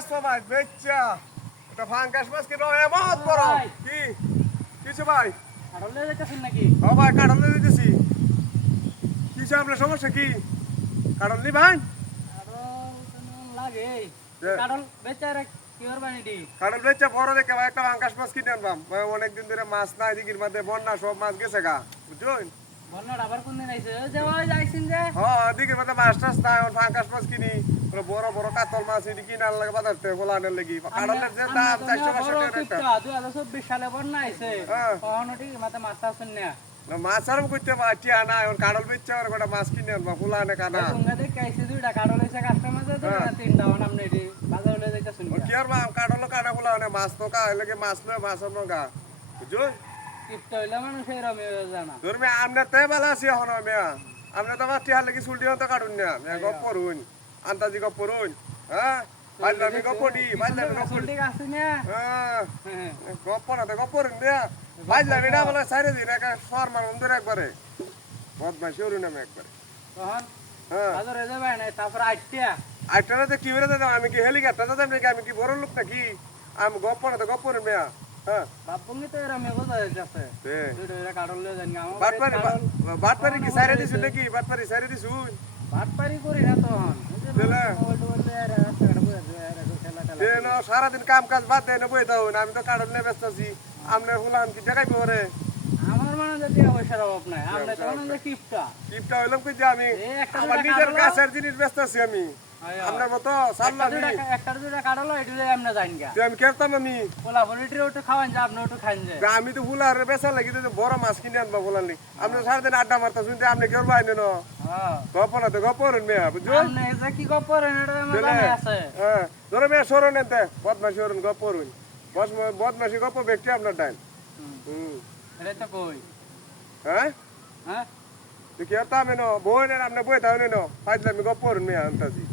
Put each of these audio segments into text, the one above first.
ব্যস্ত মাছ বেচ্চা এটা ফাঙ্কাস মাছ কি রয়ে মত বড় কি কিছু ভাই কাটলে যাইতেছেন নাকি? ও ভাই কাটল দিয়ে দিতেছি কিছু আপনার সমস্যা কি কাটল নি ভাই লাগে যে- কাটল বেচারা কি ওর বানিটি কাটল বেচ্চা বড় দেখে ভাই একটা ফাঙ্কাস মাছ কিনে আনবাম ভাই অনেকদিন ধরে মাছ নাই দিকির মধ্যে বন্যা সব মাছ গেছে গা বুঝছেন বন্যার আবার কোন দিন আইছে ওই যে ওই যাইছেন যে হ্যাঁ দিকির মধ্যে মাছ টাছ নাই ওর ফাঙ্কাস মাছ কিনি ওরা বড় বড় কাতল মাছ এটি কিনে আনলে বাজার থেকে গোলানের লেগে কাটলের যে দাম 400 টাকা একটা 2024 সালে বন্যা আইছে হ্যাঁ। তখন ওটি মাথা মাছ আছেন না না, মাছ আরম করতে পারছি না ওর কাটল বেচ্চা ওর গোটা মাছ কিনে আনবা ফুলানে কানা গঙ্গা দেখে আইছে দুইটা কাটল হইছে কাস্টমার যে হ্যাঁ। তিনটা হন আপনি এটি বাজার হলে যাইতেছেন ও কি আর কাটল কানা ফুলানে মাছ তো কা এলাকে মাছ লয় মাছ আনো গা বুঝছো কিপটা হইলে মানুষ এরম জানা ধরবে আমনে তে বেলা আছি এখন মিয়া আমনে তো আমার টিহার লাগি চুলটি হতে কাটুন না মিয়া গপ করুন আন্তাজি গপ করুন হ্যাঁ বাইলামি গপ করি বাইলামি গপ করি ঠিক আছে না হ্যাঁ হ্যাঁ গপ না তো গপ করুন মিয়া বাইলামি না বলে সাইরে দিন একা সর মারুন ধরে একবারে বদমাশি করুন আমি একবারে তখন হ্যাঁ বাজারে যাবে না তারপর আইটিয়া আইটানা তো কি বেরে দাও আমি কি হেলিকপ্টার দাদা আমি কি বড় লোক নাকি আমি গপ না তো গপ করুন মিয়া হ্যাঁ বাপুঙ্গি তো এরম বোঝা যাচ্ছে তে দুইটা কাটল লয়ে যান আমার বাটপারি বাটপারি কি সাইরে দিছু নাকি বাটপারি সাইরে দিছু বাটপারি করি না তখন দিলে? দেন সারাদিন কাম কাজ বাদ দেয় না বই দাও না আমি তো কারণ নিয়ে ব্যস্ত আছি আপনার হুলাম কি দেখাই পরে আমার মনে হয় যে পয়সার অভাব নাই আমরা তো মনে হয় কিপটা টিপটা হইলাম কি যে আমি এই একটা আমার দুইটা নিজের কাটলো। গাছের জিনিস ব্যস্ত আছি আমি আপনার মতো সাল্লামি একটা দুইটা কাটলো এটু আমরা জানি গা যে আমি কেরতাম আমি পোলা পোলিট্রি ওটা খাওয়ান যা আপনি ওটা খান যায় যে আমি তো হুলার বেচা লাগি তো বড় মাছ কিনে আনবা বলালি আপনি সারাদিন আড্ডা মারতা শুনতে আপনি কেউ বাইনে ন হ্যাঁ গপ না তো গপ করুন মেয়া বুঝছো আপনি যে কি গপ করেন এটা আমার দিলে? জানা আছে হ্যাঁ ধরো মেয়া সরুন এতে বদমাশি করুন গপ করুন বদমাশি গপ ব্যক্তি আপনার ডাইন হুম এটা তো কই হ্যাঁ হ্যাঁ তুই কি আর আমি ন বই নেন আপনি বই তাহলে ন ফাইজলামি গপ করুন মেয়া আন্তাজি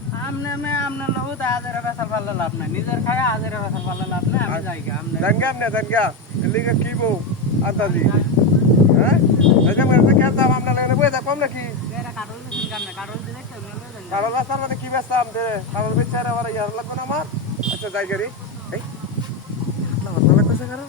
আপনার লোক তো হাজারে বেসার পারলে লাভ নাই নিজের খায় হাজারে বেসার পারলে লাভ নাই আমি যাই গা আপনি জানগা এলিগে কি বউ আন্তাজি হ্যাঁ এই যে আমরা খেলতাম আপনার লাগে বই থাকলাম নাকি এটা কাটল দিছেন কেমনে কাটল দিলে কেমন লয়ে যান কারো রাস্তার মানে কি ব্যস্তাম যে কারোর বেচারা আমার ইয়ার লাগবে না আমার আচ্ছা যাই গাড়ি এই আমার ভালো লাগতেছে কারণ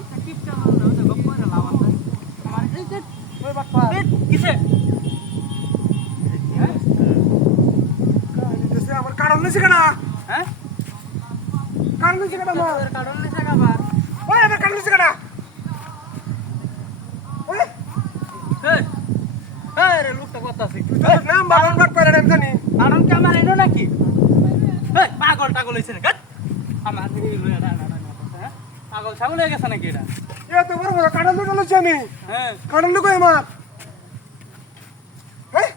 এটা কিপটা মানে ওটা গপ করে লাভ আছে আমার এই যে ওই বাপ্পা কিসে আমার কারণ নিছে কেনা হ্যাঁ কারণ নিছে কেনা আমার তোর কাটল নিছে কাবার ওই আমার কারণ নিছে কেনা ওই এই এই রে লোকটা কথা আছে তোর নাম বারণ বাট করে দেন জানি কারণ কি আমার এনো নাকি এই পাগল টাগল হইছে না গাত আমার এই লয়া না হ্যাঁ পাগল ছাগল হয়ে গেছে নাকি এটা এ তো বড় বড় কারণ লুটো লুচি আমি হ্যাঁ কারণ লুকো আমার হ্যাঁ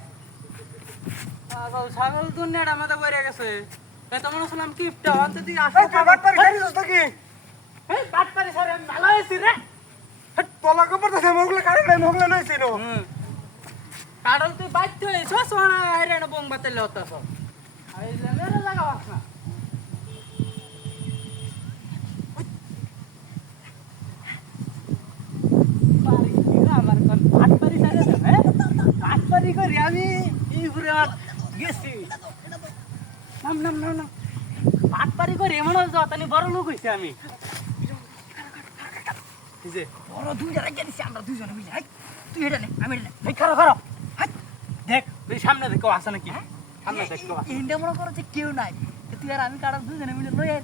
পাগল ছাগল দুনিয়াটা মাথা পড়ে গেছে এ তো মনে হলাম কিপটা হতে দি আসো এই তুই বাট পারি খাইছিস নাকি এই বাট পারি স্যার আমি ভালো হইছি রে তোলা কপর তো মোগলে কারণ নাই মোগলে নাই ছিল কারণ তুই বাইতে হইছ সোনা আইরে না বং বাতেলে হতাছ আই জানে রে লাগাওস না পারি আমার কোন বাট পারি সারে হ্যাঁ বাট পারি করি আমি এই ঘুরে আর গেছি নাম নাম নাম নাম বাট পারি করি এমন যতনি বড় লোক হইছে আমি এই যে বড় দুইটা রাখিয়ে দিচ্ছি আমরা দুইজনে মিলে হাই তুই এটা নে আমি এটা নে এই খারাপ খারাপ হাই দেখ তুই সামনে দেখ কেউ আসে নাকি সামনে দেখ কেউ আসে ইন্ডিয়া মনে করো যে কেউ নাই তুই আর আমি কাটা দুইজনে মিলে লই আয়